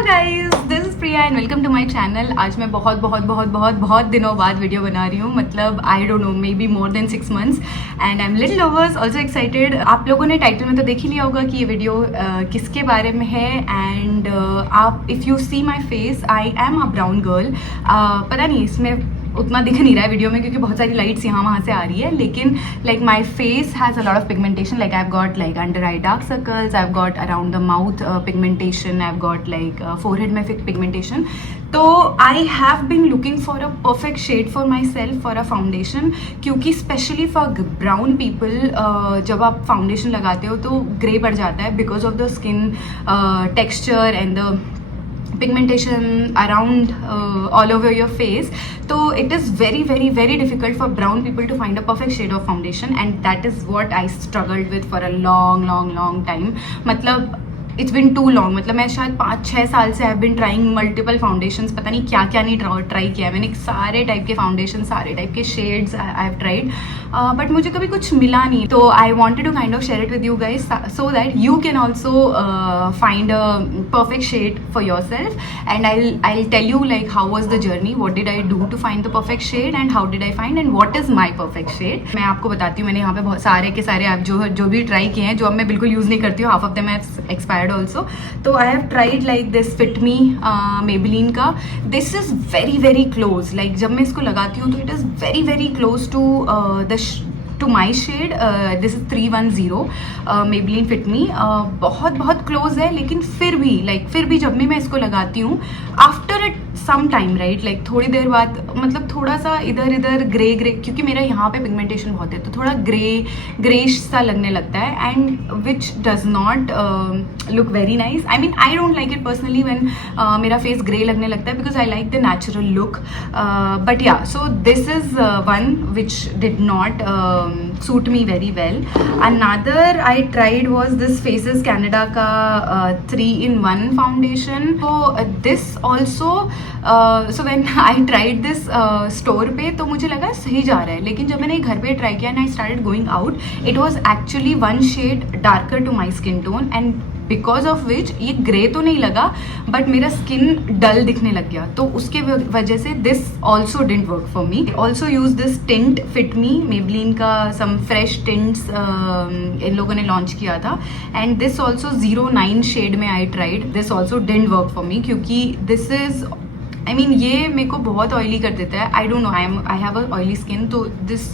Hello guys, this is Priya and welcome to my channel. आज मैं बहुत दिनों बाद वीडियो बना रही हूँ। मतलब आई don't no, may be more than 6 months and I am little nervous, also excited. आप लोगों ने टाइटल में तो देख ही लिया होगा कि ये वीडियो किसके बारे में है। एंड आप if you see my face, I am a brown girl. पता नहीं इसमें उतना दिख नहीं रहा है वीडियो में क्योंकि बहुत सारी लाइट्स यहाँ वहाँ से आ रही है, लेकिन like my face has a lot of pigmentation. Like I have got like under eye dark circles, I have got around the mouth pigmentation, I have got like forehead में पिगमेंटेशन। तो I have been looking for a perfect shade for myself for a foundation, क्योंकि specially for brown people जब आप foundation लगाते हो तो grey पड़ जाता है because of the skin texture and the pigmentation around all over your face. So it is very difficult for brown people to find a perfect shade of foundation, and that is what I struggled with for a long time. मतलब it's been to long, मतलब मैं शायद 5-6 साल से I have been trying multiple foundations. पता नहीं क्या क्या नहीं ट्राई किया है मैंने। सारे टाइप के फाउंडेशन, सारे टाइप के shades I have tried, but मुझे कभी कुछ मिला नहीं। तो I wanted to kind of share it with you guys so that you can also find a perfect shade for yourself. And I tell you like how was the journey, what did I do to find the perfect shade and how did I find and what is my perfect shade. मैं आपको बताती हूँ, मैंने यहाँ पे बहुत सारे के सारे आप जो भी ट्राई किए हैं, जो अब मैं बिल्कुल यूज़ नहीं करती हूँ, half of them have expired also. तो I have tried like this Fit Me Maybelline का. This is very close. Like जब मैं इसको लगाती हूँ तो it is very close to to my shade. This is 310 Maybelline Fit Me. बहुत close है, लेकिन फिर भी जब मैं इसको लगाती हूँ after it some time, right, like थोड़ी देर बाद, मतलब थोड़ा सा इधर ग्रे क्योंकि मेरा यहाँ पे पिगमेंटेशन बहुत है तो थोड़ा ग्रेश सा लगने लगता है, and which does not look very nice. I mean I don't like it personally when मेरा फेस ग्रे लगने लगता है because I like the natural look. But yeah, so this is one which did not suit me very well. Another I tried was this Faces Canada का 3-in-1 foundation. So this also so when I tried this store पे तो मुझे लगा सही जा रहा है, लेकिन जब मैंने घर पे ट्राई किया and I started going out, it was actually one shade darker to my skin tone, and because of which ये ग्रे तो नहीं लगा बट मेरा स्किन डल दिखने लग गया। तो उसके वजह से this also didn't work for me. Also use this tint fit me Maybelline का सम फ्रेश टिंट्स इन लोगों ने लॉन्च किया था, एंड दिस ऑल्सो 09 शेड में I tried. This also didn't work for me क्योंकि दिस इज ये मेरे को बहुत ऑयली कर देता है। I don't know, I have a oily skin, तो दिस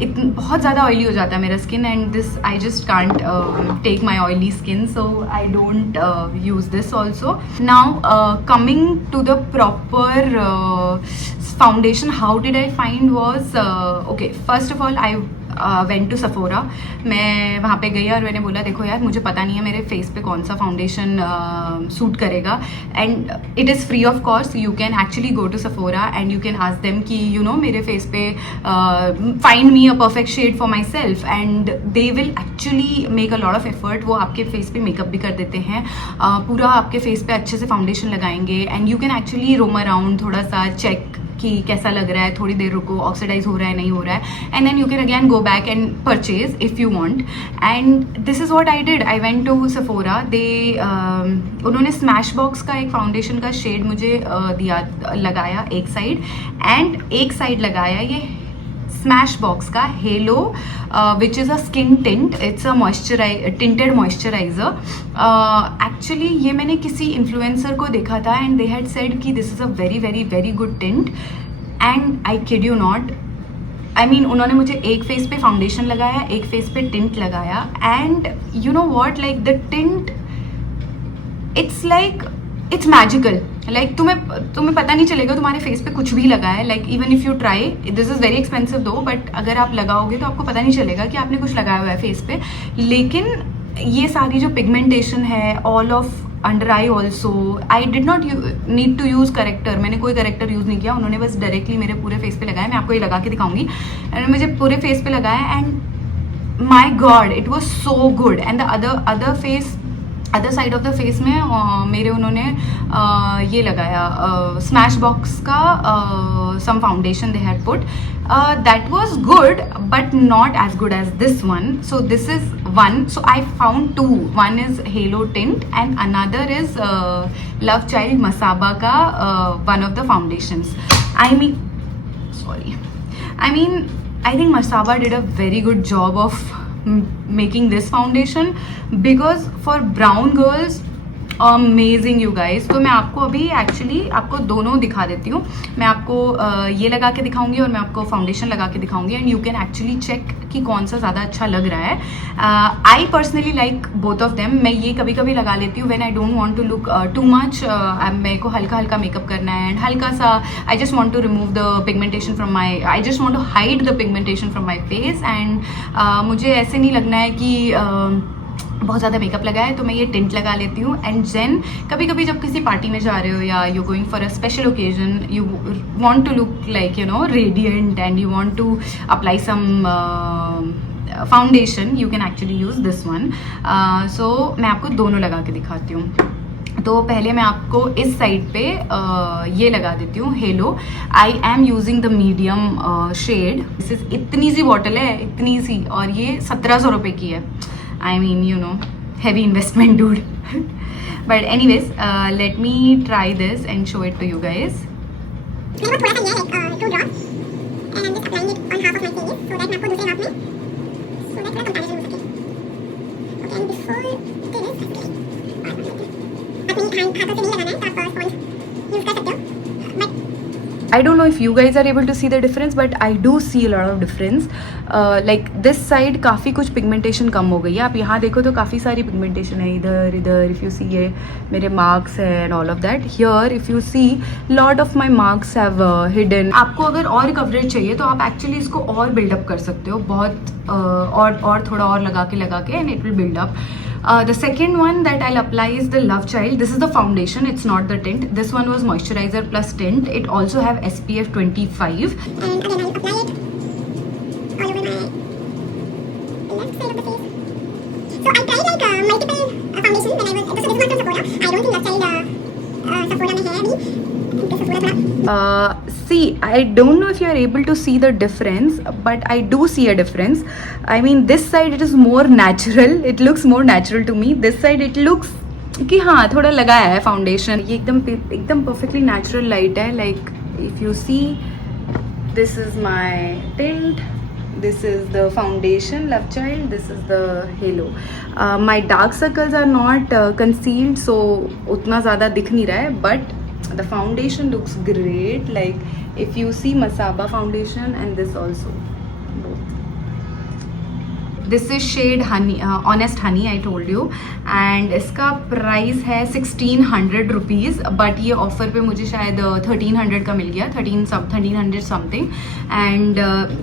बहुत ज़्यादा ऑयली हो जाता है मेरा skin, and this I just can't take my oily skin, so I don't use this also. Now coming to the proper foundation, how did I find was okay, first of all I went to Sephora. मैं वहाँ पे गई और मैंने बोला देखो यार, मुझे पता नहीं है मेरे फेस पे कौन सा फाउंडेशन सूट करेगा, and it is free of cost. You can actually go to Sephora and you can ask them कि यू नो मेरे फेस पे find me a perfect shade for myself, and they will actually make a lot of effort. वो आपके face पे makeup भी कर देते हैं, पूरा आपके फेस पे अच्छे से फाउंडेशन लगाएंगे, and you can actually roam around, थोड़ा सा चेक कि कैसा लग रहा है, थोड़ी देर रुको, ऑक्सीडाइज हो रहा है नहीं हो रहा है, and then you can again go back and purchase if you want. And this is what I did. I went to Sephora, उन्होंने स्मैश बॉक्स का एक फाउंडेशन का शेड मुझे दिया, लगाया एक साइड, एंड एक साइड लगाया ये स्मैश बॉक्स का hello which is a skin tint. It's a tinted moisturiser. Actually ये मैंने किसी इन्फ्लुएंसर को देखा था, एंड दे हैड सेड कि this is a very good tint, and I kid you not, उन्होंने मुझे एक फेस पे फाउंडेशन लगाया, एक फेस पे टिंट लगाया, and you know what, like the tint, it's magical. Like तुम्हें पता नहीं चलेगा तुम्हारे फेस पे कुछ भी लगा है। Like even if you try, this is very expensive दो, बट अगर आप लगाओगे तो आपको पता नहीं चलेगा कि आपने कुछ लगाया हुआ है फेस पे। लेकिन ये सारी जो पिगमेंटेशन है, all of under eye also, I did not need to use corrector. मैंने कोई करेक्टर यूज़ नहीं किया, उन्होंने बस डायरेक्टली मेरे पूरे फेस पे लगाया। मैं आपको ये लगा के दिखाऊंगी, एंड मुझे पूरे फेस पे लगाया, and my god, it was so good. And the other face other side of the face में मेरे उन्होंने ये लगाया स्मैश बॉक्स का some foundation they had put that was good but not as good as this one. So this is one. So I found two. One is Halo Tint and another is Love Child Masaba ka one of the foundations. I mean I think Masaba did a very good job of making this foundation because for brown girls amazing you guys. तो मैं आपको अभी actually आपको दोनों दिखा देती हूँ. मैं आपको ये लगा के दिखाऊंगी और मैं आपको फाउंडेशन लगा के दिखाऊंगी and you can actually check कि कौन सा ज़्यादा अच्छा लग रहा है. I personally like both of them. मैं ये कभी कभी लगा लेती हूँ when I don't want to look too much. मेरे को हल्का हल्का मेकअप करना है एंड हल्का सा I just want to remove the pigmentation from my I just want to hide the pigmentation from my face and मुझे ऐसे नहीं लगना है कि बहुत ज़्यादा मेकअप लगा है तो मैं ये टिंट लगा लेती हूँ. एंड देन कभी कभी जब किसी पार्टी में जा रहे हो या you going for a special occasion you want to look like you know radiant and you want to apply some foundation you can actually use this one. So मैं आपको दोनों लगा के दिखाती हूँ. तो पहले मैं आपको इस साइड पे ये लगा देती हूँ hello. I am using the medium shade. This is इतनी सी बॉटल है इतनी सी और ये 1700 रुपये की है. I mean, you know, heavy investment, dude. But anyways, let me try this and show it to you guys. मेरे को थोड़ा सा ये है 2 drops and I'm just applying it on half of my face so that मैं आपको दूसरे हाथ में so that थोड़ा comparison हो सके. Okay, and before this अपनी हाथों से नहीं लगाना है तो आप स्पॉन्ज यूज कर सकते हो. I don't know if you guys are able to see the difference but I do see a lot of difference. Like this side काफ़ी कुछ पिगमेंटेशन कम हो गई है. आप यहाँ देखो तो काफ़ी सारी पिगमेंटेशन है इधर इधर. इफ़ यू सी ये मेरे मार्क्स है and all of that. Here if you see lot of my marks have hidden. आपको अगर और कवरेज चाहिए तो आप एक्चुअली इसको और बिल्डअप कर सकते हो बहुत और थोड़ा और लगा के and it will build up. The second one that I'll apply is the Love Child. This is the foundation, it's not the tint. This one was moisturizer plus tint. It also have SPF 25. And again I'll apply it all over my left side of the face. So I tried like multiple foundation when I was. So this is not from Sephora. I don't think Love Child Sephora में है अभी. See, I don't know if you are able to see the difference, but I do see a difference. I mean, this side it is more natural. It looks more natural to me. This side it looks कि हाँ थोड़ा लगाया है foundation. ये एकदम perfectly natural light है. Like if you see, this is my tint. This is the foundation, Love Child. This is the halo. My dark circles are not concealed, so उतना ज़्यादा दिख नहीं रहा है. But the foundation looks great. Like if you see Masaba foundation and this also both. This is shade honey, honest honey I told you and इसका price है 1600 rupees. But ये offer पे मुझे शायद 1300 का मिल गया. 1300 something and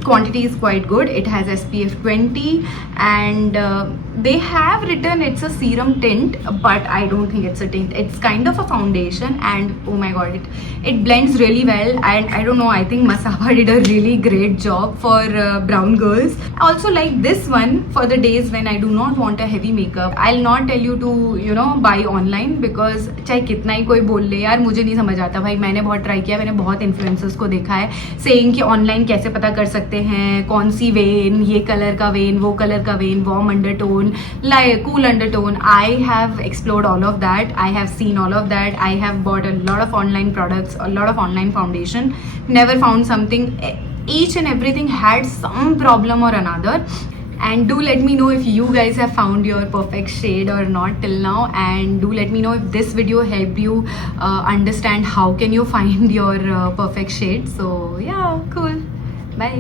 quantity is quite good. It has SPF 20 and they have written it's a serum tint but I don't think it's a tint. It's kind of a foundation and oh my god it blends really well and I don't know, I think Masaba did a really great job for brown girls. I also like this one for the days when I do not want a heavy makeup. I'll not tell you to you know buy online because चाहे कितना ही कोई बोल ले यार मुझे नहीं समझ आता भाई. मैंने बहुत ट्राई किया. मैंने बहुत इन्फ्लुएंसर्स को देखा है सेइंग कि ऑनलाइन कैसे पता कर सकते हैं कौन सी वेन, ये कलर का वेन, वो कलर का when, warm undertone, like cool undertone. I have explored all of that. I have seen all of that. I have bought a lot of online products, a lot of online foundation. Never found something. Each and everything had some problem or another. And do let me know if you guys have found your perfect shade or not till now. And do let me know if this video helped you understand how can you find your perfect shade. So yeah, cool. Bye.